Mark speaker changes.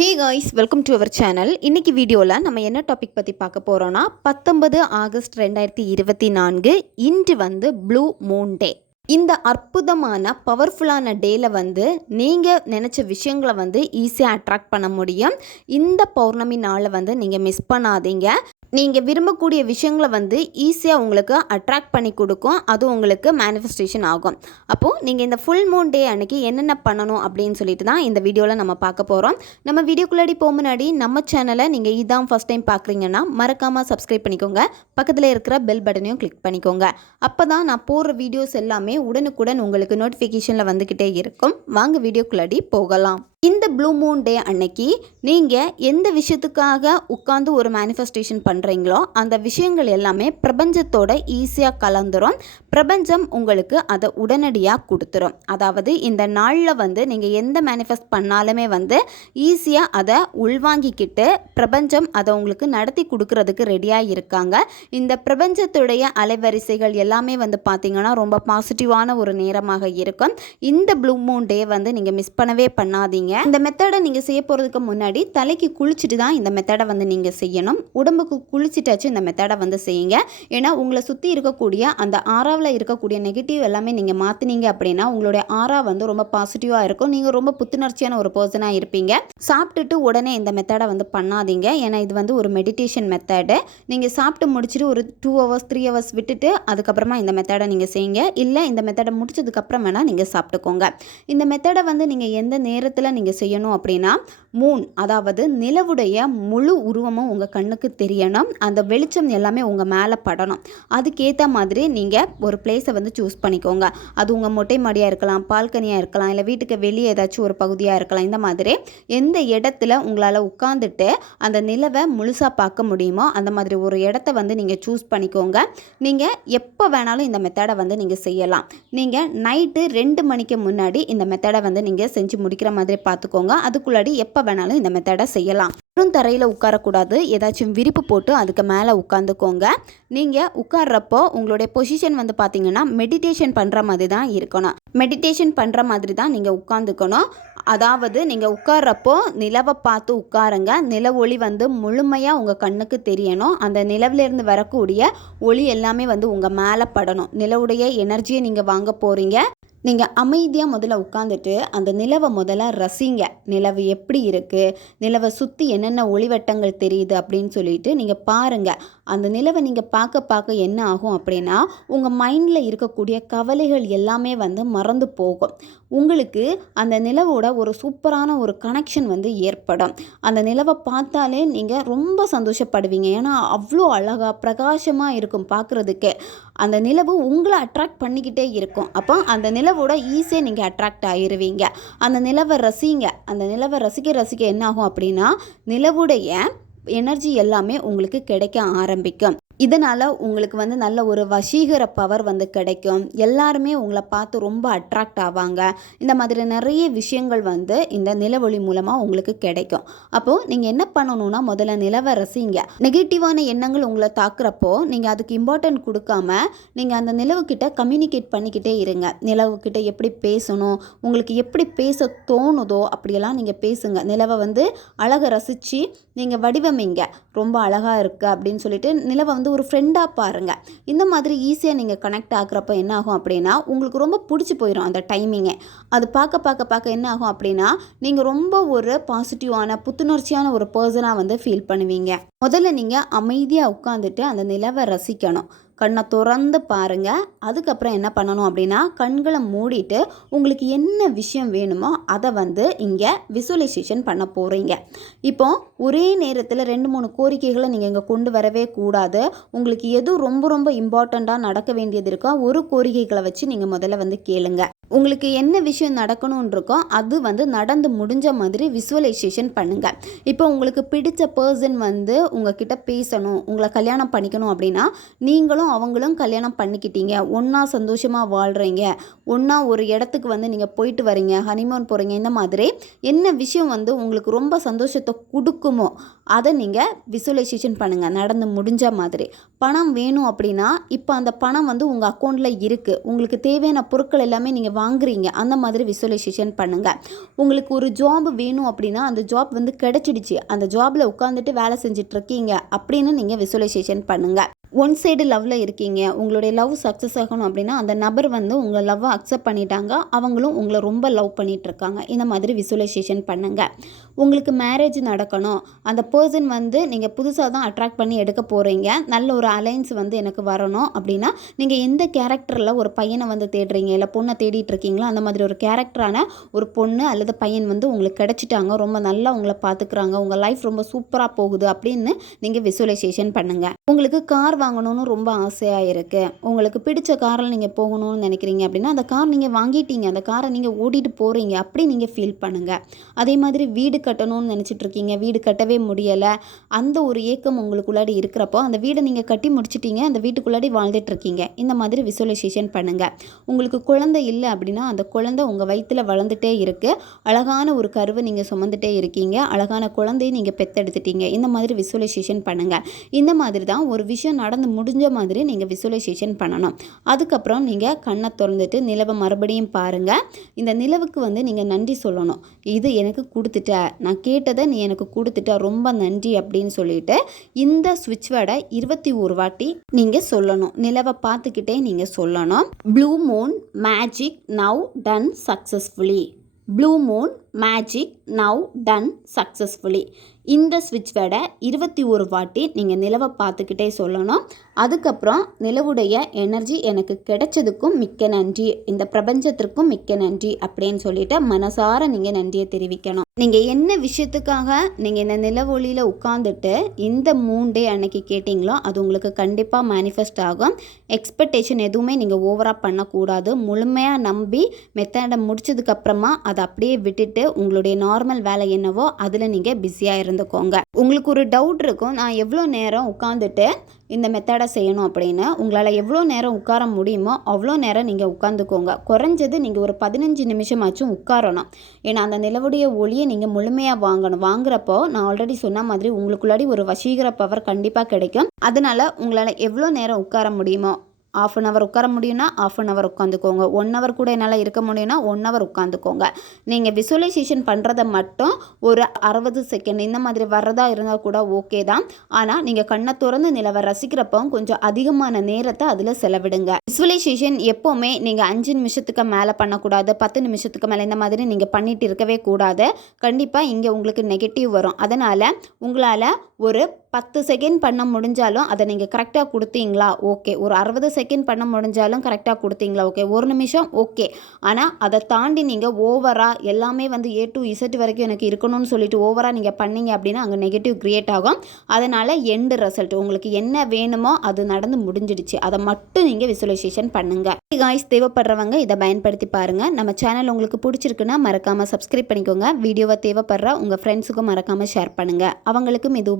Speaker 1: Hey guys welcome to our channel இன்றைக்கி வீடியோவில் நம்ம என்ன டாபிக் பற்றி பார்க்க போகிறோன்னா பத்தொன்பது ஆகஸ்ட் ரெண்டாயிரத்தி இருபத்தி நான்கு இன்று வந்து ப்ளூ மூன் டே இந்த அற்புதமான பவர்ஃபுல்லான டேல வந்து நீங்கள் நினச்ச விஷயங்களை வந்து ஈஸியாக அட்ராக்ட் பண்ண முடியும். இந்த பௌர்ணமி நாளை வந்து நீங்கள் மிஸ் பண்ணாதீங்க. நீங்கள் விரும்பக்கூடிய விஷயங்களை வந்து ஈஸியாக உங்களுக்கு அட்ராக்ட் பண்ணி கொடுக்கும். அது உங்களுக்கு மேனிஃபெஸ்டேஷன் ஆகும். அப்போது நீங்கள் இந்த ஃபுல் மூன் டே அன்னைக்கு என்னென்ன பண்ணணும் அப்படின்னு சொல்லிட்டு தான் இந்த வீடியோவில் நம்ம பார்க்க போகிறோம் நம்ம வீடியோக்குள்ளாடி போக முன்னாடி நம்ம சேனலை நீங்கள் இதான் ஃபஸ்ட் டைம் பார்க்குறீங்கன்னா மறக்காமல் சப்ஸ்கிரைப் பண்ணிக்கோங்க. பக்கத்தில் இருக்கிற பெல் பட்டனையும் கிளிக் பண்ணிக்கோங்க. அப்போ தான் நான் போடுற வீடியோஸ் எல்லாமே உடனுக்குடன் உங்களுக்கு நோட்டிஃபிகேஷனில் வந்துக்கிட்டே இருக்கும். வாங்க வீடியோக்குள்ளாடி போகலாம். இந்த ப்ளூ மூன் டே அன்னைக்கு நீங்கள் எந்த விஷயத்துக்காக உட்காந்து ஒரு மேனிஃபெஸ்டேஷன் பண்ண பண்ணுறீங்களோ அந்த விஷயங்கள் எல்லாமே பிரபஞ்சத்தோட ஈஸியாக கலந்துரும். பிரபஞ்சம் உங்களுக்கு அதை உடனடியாக கொடுத்துரும். அதாவது இந்த நாளில் வந்து நீங்கள் எந்த மேனிஃபெஸ்ட் பண்ணாலுமே வந்து ஈஸியாக அதை உள்வாங்கிக்கிட்டு பிரபஞ்சம் அதை உங்களுக்கு நடத்தி கொடுக்கறதுக்கு ரெடியாக இருக்காங்க. இந்த பிரபஞ்சத்துடைய அலைவரிசைகள் எல்லாமே வந்து பார்த்திங்கன்னா ரொம்ப பாசிட்டிவான ஒரு நேரமாக இருக்கும். இந்த ப்ளூ மூன் டே வந்து நீங்கள் மிஸ் பண்ணவே பண்ணாதீங்க. இந்த மெத்தடை நீங்கள் செய்ய போகிறதுக்கு முன்னாடி தலைக்கு குளிச்சுட்டு தான் இந்த மெத்தடை வந்து நீங்கள் செய்யணும். உடம்புக்கு குளிச்சுட்டாச்சு இந்த மெத்தடை வந்து செய்யுங்க. ஏன்னா உங்களை சுற்றி இருக்கக்கூடிய அந்த ஆறாவில் இருக்கக்கூடிய நெகட்டிவ் எல்லாமே நீங்கள் மாற்றினீங்க அப்படின்னா உங்களுடைய ஆறா வந்து ரொம்ப பாசிட்டிவாக இருக்கும். நீங்கள் ரொம்ப புத்துணர்ச்சியான ஒரு பர்சனாக இருப்பீங்க. சாப்பிட்டுட்டு உடனே இந்த மெத்தடை வந்து பண்ணாதீங்க. ஏன்னா இது வந்து ஒரு மெடிடேஷன் மெத்தடு நீங்கள் சாப்பிட்டு முடிச்சுட்டு ஒரு டூ ஹவர்ஸ் த்ரீ ஹவர்ஸ் விட்டுட்டு அதுக்கப்புறமா இந்த மெத்தடை நீங்கள் செய்யுங்க. இல்லை இந்த மெத்தடை முடிச்சதுக்கப்புறம் வேணால் நீங்கள் சாப்பிட்டுக்கோங்க. இந்த மெத்தடை வந்து நீங்கள் எந்த நேரத்தில் நீங்கள் செய்யணும் அப்படின்னா மூன் அதாவது நிலவுடைய முழு உருவமும் உங்கள் கண்ணுக்கு தெரியணும். அந்த வெளிச்சம் எல்லாமே உங்கள் மேலே படணும். அதுக்கேற்ற மாதிரி நீங்கள் ஒரு பிளேஸை வந்து சூஸ் பண்ணிக்கோங்க. அது உங்கள் மொட்டை மாடியாக இருக்கலாம் பால்கனியாக இருக்கலாம் இல்லை வீட்டுக்கு வெளியே ஏதாச்சும் ஒரு பகுதியாக இருக்கலாம். இந்த மாதிரி எந்த இடத்துல உங்களால் உட்காந்துட்டு அந்த நிலவை முழுசாக பார்க்க முடியுமோ அந்த மாதிரி ஒரு இடத்த வந்து நீங்கள் சூஸ் பண்ணிக்கோங்க. நீங்கள் எப்போ வேணாலும் இந்த மெத்தடை வந்து நீங்கள் செய்யலாம். நீங்கள் நைட்டு ரெண்டு மணிக்கு முன்னாடி இந்த மெத்தடை வந்து நீங்கள் செஞ்சு முடிக்கிற மாதிரி பார்த்துக்கோங்க. அதுக்குள்ளாடி எப்போ வேணாலும் இந்த மெத்தடை செய்யலாம். வெறும் தரையில் உட்காரக்கூடாது. ஏதாச்சும் விரிப்பு போட்டு அதுக்கு மேலே உட்காந்துக்கோங்க. நீங்கள் உட்கார்றப்போ உங்களுடைய பொசிஷன் வந்து பார்த்தீங்கன்னா மெடிடேஷன் பண்ணுற மாதிரி தான் இருக்கணும். மெடிடேஷன் பண்ணுற மாதிரி தான் நீங்கள் உட்காந்துக்கணும் அதாவது நீங்கள் உட்கார்றப்போ நிலவை பார்த்து உட்காருங்க. நில ஒளி வந்து முழுமையாக உங்கள் கண்ணுக்கு தெரியணும். அந்த நிலவிலேருந்து வரக்கூடிய ஒளி எல்லாமே வந்து உங்கள் மேலே படணும். நிலவுடைய எனர்ஜியை நீங்கள் வாங்க போகிறீங்க நீங்கள் அமைதியாக முதல்ல உட்காந்துட்டு அந்த நிலவை முதல்ல ரசிங்க. நிலவு எப்படி இருக்குது நிலவை சுற்றி என்னென்ன ஒளிவட்டங்கள் தெரியுது அப்படின்னு சொல்லிட்டு நீங்கள் பாருங்கள் அந்த நிலவை நீங்கள் பார்க்க பார்க்க என்ன ஆகும் அப்படின்னா உங்கள் மைண்டில் இருக்கக்கூடிய கவலைகள் எல்லாமே வந்து மறந்து போகும். உங்களுக்கு அந்த நிலவோட ஒரு சூப்பரான ஒரு கனெக்ஷன் வந்து ஏற்படும். அந்த நிலவை பார்த்தாலே நீங்கள் ரொம்ப சந்தோஷப்படுவீங்க. ஏன்னா அவ்வளோ அழகாக பிரகாசமாக இருக்கும் பார்க்குறதுக்கே. அந்த நிலவு உங்களை அட்ராக்ட் பண்ணிக்கிட்டே இருக்கும். அப்போ அந்த நிலவோட ஈஸியாக நீங்கள் அட்ராக்ட் ஆகிருவீங்க அந்த நிலவை ரசிங்க. அந்த நிலவை ரசிக்க ரசிக்க என்னாகும் அப்படின்னா நிலவுடைய எனர்ஜி எல்லாமே உங்களுக்கு கிடைக்க ஆரம்பிக்கும். இதனால் உங்களுக்கு வந்து நல்ல ஒரு வசீகர பவர் வந்து கிடைக்கும். எல்லாருமே உங்களை பார்த்து ரொம்ப அட்ராக்ட் ஆவாங்க. இந்த மாதிரி நிறைய விஷயங்கள் வந்து இந்த நிலவொளி மூலமாக உங்களுக்கு கிடைக்கும். அப்போது நீங்கள் என்ன பண்ணணும்னா முதல்ல நிலவை ரசிங்க. நெகட்டிவான எண்ணங்கள் உங்களை தாக்குறப்போ நீங்கள் அதுக்கு இம்பார்ட்டன்ட் கொடுக்காம நீங்கள் அந்த நிலவுக்கிட்ட கம்யூனிகேட் பண்ணிக்கிட்டே இருங்க. நிலவுக்கிட்ட எப்படி பேசணும் உங்களுக்கு எப்படி பேச தோணுதோ அப்படியெல்லாம் நீங்கள் பேசுங்க. நிலவை வந்து அழகை ரசித்து நீங்கள் வடிவமைங்க. ரொம்ப அழகாக இருக்குது அப்படின்னு சொல்லிட்டு நிலவை வந்து ஒரு ஃப்ரெண்டாக பாருங்கள் இந்த மாதிரி ஈஸியாக நீங்கள் கனெக்ட் ஆகுறப்ப என்ன ஆகும் அப்படின்னா உங்களுக்கு ரொம்ப பிடிச்சி போயிடும் அந்த டைமிங்கை அது பார்க்க பார்க்க பார்க்க என்ன ஆகும் அப்படின்னா நீங்கள் ரொம்ப ஒரு பாசிட்டிவான புத்துணர்ச்சியான ஒரு பர்சனாக வந்து ஃபீல் பண்ணுவீங்க. முதல்ல நீங்கள் அமைதியாக உட்காந்துட்டு அந்த நிலவை ரசிக்கணும். கண்ணை திறந்து பாருங்கள் அதுக்கப்புறம் என்ன பண்ணணும் அப்படின்னா கண்களை மூடிட்டு உங்களுக்கு என்ன விஷயம் வேணுமோ அதை வந்து இங்கே விசுவலைசேஷன் பண்ண போகிறீங்க இப்போ ஒரே நேரத்தில் ரெண்டு மூணு கோரிக்கைகளை நீங்கள் இங்கே கொண்டு வரவே கூடாது. உங்களுக்கு எது ரொம்ப ரொம்ப இம்பார்ட்டண்ட்டாக நடக்க வேண்டியது இருக்கோ ஒரு கோரிக்கைகளை வச்சு நீங்கள் முதல்ல வந்து கேளுங்க. உங்களுக்கு என்ன விஷயம் நடக்கணும்னு இருக்கோ அது வந்து நடந்து முடிஞ்ச மாதிரி விசுவலைசேஷன் பண்ணுங்கள் இப்போ உங்களுக்கு பிடிச்ச பர்சன் வந்து உங்ககிட்ட பேசணும் உங்களை கல்யாணம் பண்ணிக்கணும் அப்படின்னா நீங்களும் அவங்களும் கல்யாணம் பண்ணிக்கிட்டீங்க. ஒன்றா சந்தோஷமாக வாழ்கிறீங்க ஒன்றா ஒரு இடத்துக்கு வந்து நீங்கள் போயிட்டு வரீங்க ஹனிமூன் போகிறீங்க இந்த மாதிரி என்ன விஷயம் வந்து உங்களுக்கு ரொம்ப சந்தோஷத்தை கொடுக்குமோ அதை நீங்கள் விசுவலைசேஷன் பண்ணுங்கள் நடந்து முடிஞ்ச மாதிரி. பணம் வேணும் அப்படின்னா இப்போ அந்த பணம் வந்து உங்கள் அக்கௌண்ட்டில் இருக்குது உங்களுக்கு தேவையான பொருட்கள் எல்லாமே நீங்கள் வாங்குறீங்க. அந்த மாதிரி விசுவலைசேஷன் பண்ணுங்கள் உங்களுக்கு ஒரு ஜாப் வேணும் அப்படின்னா அந்த ஜாப் வந்து கிடச்சிடுச்சு. அந்த ஜாபில் உட்காந்துட்டு வேலை செஞ்சிட்ருக்கீங்க அப்படின்னு நீங்கள் விசுவலைசேஷன் பண்ணுங்கள் ஒன் சைடு லவ்வில் இருக்கீங்க உங்களுடைய லவ் சக்ஸஸ் ஆகணும் அப்படின்னா அந்த நபர் வந்து உங்கள் லவ்வை அக்செப்ட் பண்ணிட்டாங்க அவங்களும் உங்களை ரொம்ப லவ் பண்ணிகிட்ருக்காங்க இந்த மாதிரி விசுவலைசேஷன் பண்ணுங்கள் உங்களுக்கு மேரேஜ் நடக்கணும். அந்த பர்சன் வந்து நீங்கள் புதுசாக தான் அட்ராக்ட் பண்ணி எடுக்க போகிறீங்க நல்ல ஒரு அலைன்ஸ் வந்து எனக்கு வரணும் அப்படின்னா நீங்கள் எந்த கேரக்டரில் ஒரு பையனை வந்து தேடுறீங்க? இல்லை பொண்ணை தேடிட்டு இருக்கீங்களோ அந்த மாதிரி ஒரு கேரக்டரான ஒரு பொண்ணு அல்லது பையன் வந்து உங்களுக்கு கிடைச்சிட்டாங்க ரொம்ப நல்லா உங்களை பார்த்துக்குறாங்க உங்கள் லைஃப் ரொம்ப சூப்பராக போகுது அப்படின்னு நீங்கள் விசுவலைசேஷன் பண்ணுங்கள் உங்களுக்கு கார் வாங்கணும்னு ரொம்ப ஆசையாக இருக்குது உங்களுக்கு பிடிச்ச காரில் நீங்கள் போகணும்னு நினைக்கிறீங்க அப்படின்னா அந்த கார் நீங்கள் வாங்கிட்டீங்க. அந்த காரை நீங்கள் ஓட்டிகிட்டு போகிறீங்க அப்படி நீங்கள் ஃபீல் பண்ணுங்கள் அதே மாதிரி வீடு கட்டணும்னு நினச்சிட்டு இருக்கீங்க. வீடு கட்டவே முடியலை. அந்த ஒரு ஏக்கம் உங்களுக்குள்ளாடி இருக்கிறப்போ அந்த வீடை நீங்கள் கட்டி முடிச்சிட்டீங்க. அந்த வீட்டுக்குள்ளாடி வாழ்ந்துட்டு இருக்கீங்க. இந்த மாதிரி விசுவலைசேஷன் பண்ணுங்கள் உங்களுக்கு குழந்தை இல்லை அப்படின்னா அந்த குழந்தை உங்கள் வயிற்றில் வளர்ந்துட்டே இருக்குது அழகான ஒரு கருவை நீங்கள் சுமந்துட்டே இருக்கீங்க. அழகான குழந்தையை நீங்கள் பெற்றெடுத்துட்டீங்க இந்த மாதிரி விசுவலைசேஷன் பண்ணுங்கள் இந்த மாதிரி தான் ஒரு விஷயம் நடந்து முடிஞ்ச மாதிரி நீங்கள் விசுவலைசேஷன் பண்ணணும். அதுக்கப்புறம் நீங்கள் கண்ணை திறந்துட்டு நிலவை மறுபடியும் பாருங்கள் இந்த நிலவுக்கு வந்து நீங்கள் நன்றி சொல்லணும். இது எனக்கு கொடுத்துட்ட நான் கேட்டதை நீ எனக்கு கொடுத்துட்ட ரொம்ப நன்றி அப்படின்னு சொல்லிட்டு இந்த சுவிட்ச் வேர்டை இருபத்தி ஒரு வாட்டி நீங்கள் சொல்லணும். நிலவை பார்த்துக்கிட்டே நீங்கள் சொல்லணும். Blue moon magic now done successfully blue moon magic now done successfully இந்த ஸ்விட்ச் வடை இருபத்தி ஒரு வாட்டி நீங்கள் நிலவை பார்த்துக்கிட்டே சொல்லணும். அதுக்கப்புறம் நிலவுடைய எனர்ஜி எனக்கு கிடைச்சதுக்கும் மிக்க நன்றி. இந்த பிரபஞ்சத்திற்கும் மிக்க நன்றி அப்படின்னு சொல்லிட்டு மனசார நீங்கள் நன்றியை தெரிவிக்கணும். நீங்கள் என்ன விஷயத்துக்காக நீங்கள் இந்த நிலவொளியில் உட்காந்துட்டு இந்த மூண்டே அன்னைக்கு கேட்டிங்களோ அது உங்களுக்கு கண்டிப்பாக மேனிஃபெஸ்ட் ஆகும். எக்ஸ்பெக்டேஷன் எதுவுமே நீங்கள் ஓவராக பண்ணக்கூடாது. முழுமையாக நம்பி மெத்தடை முடிச்சதுக்கப்புறமா அதை அப்படியே விட்டுட்டு உங்களுடைய நார்மல் வேலை என்னவோ அதில் நீங்கள் பிஸியாக இருந்துக்கோங்க. உங்களுக்கு ஒரு டவுட் இருக்கும். நான் எவ்வளோ நேரம் உட்காந்துட்டு இந்த மெத்தடை செய்யணும் அப்படின்னு உங்களால் எவ்வளோ நேரம் உட்கார முடியுமோ அவ்வளோ நேரம் நீங்கள் உட்காந்துக்கோங்க குறைஞ்சது நீங்கள் ஒரு பதினஞ்சு நிமிஷமாச்சும் உட்காரணும். ஏன்னா அந்த நிலவுடைய ஒளியை நீங்கள் முழுமையாக வாங்கணும். வாங்குறப்போ நான் ஆல்ரெடி சொன்ன மாதிரி உங்களுக்குள்ளாடி ஒரு வசீகர பவர் கண்டிப்பாக கிடைக்கும். அதனால் உங்களால் எவ்வளோ நேரம் உட்கார முடியுமோ ஆஃப் அன் ஹவர் உட்கார முடியும்னா ஆஃப் அன் ஹவர் உட்காந்துக்கோங்க. ஒன் ஹவர் கூட என்னால் இருக்க முடியும்னா ஒன் ஹவர் உட்காந்துக்கோங்க. நீங்கள் விசுவலைசேஷன் பண்ணுறத மட்டும் ஒரு அறுபது செகண்ட் இந்த மாதிரி வர்றதா இருந்தால் கூட ஓகே தான். ஆனால் நீங்கள் கண்ணை திறந்து நிலவை ரசிக்கிறப்போ கொஞ்சம் அதிகமான நேரத்தை அதில் செலவிடுங்க. விசுவலைசேஷன் எப்போவுமே நீங்கள் அஞ்சு நிமிஷத்துக்கு மேலே பண்ணக்கூடாது பத்து நிமிஷத்துக்கு மேலே இந்த மாதிரி நீங்கள் பண்ணிட்டு இருக்கவே கூடாது. கண்டிப்பாக இங்கே உங்களுக்கு நெகட்டிவ் வரும். அதனால் உங்களால் ஒரு பத்து செகண்ட் பண்ண முடிஞ்சாலும் அதை நீங்கள் கரெக்டாக கொடுத்தீங்களா? ஓகே ஒரு அறுபது செகண்ட் பண்ண முடிஞ்சாலும் கரெக்டாக கொடுத்தீங்களா? ஓகே ஒரு நிமிஷம் ஓகே ஆனால் அதை தாண்டி நீங்கள் ஓவராக எல்லாமே வந்து ஏ டு இசட் வரைக்கும் எனக்கு இருக்கணும்னு சொல்லிட்டு ஓவராக நீங்கள் பண்ணீங்க அப்படின்னா அங்கே நெகட்டிவ் க்ரியேட் ஆகும். அதனால் எண்டு ரிசல்ட் உங்களுக்கு என்ன வேணுமோ அது நடந்து முடிஞ்சிடுச்சு. அதை மட்டும் நீங்கள் விசுவலைசேஷன் பண்ணுங்கள் காய்ஸ் தேவைப்படுறவங்க இதை பயன்படுத்தி பாருங்கள் நம்ம சேனல் உங்களுக்கு பிடிச்சிருக்குன்னா மறக்காமல் சப்ஸ்கிரைப் பண்ணிக்கோங்க. வீடியோவை தேவைப்படுற உங்கள் ஃப்ரெண்ட்ஸுக்கும் மறக்காமல் ஷேர் பண்ணுங்கள் அவங்களுக்கும் இது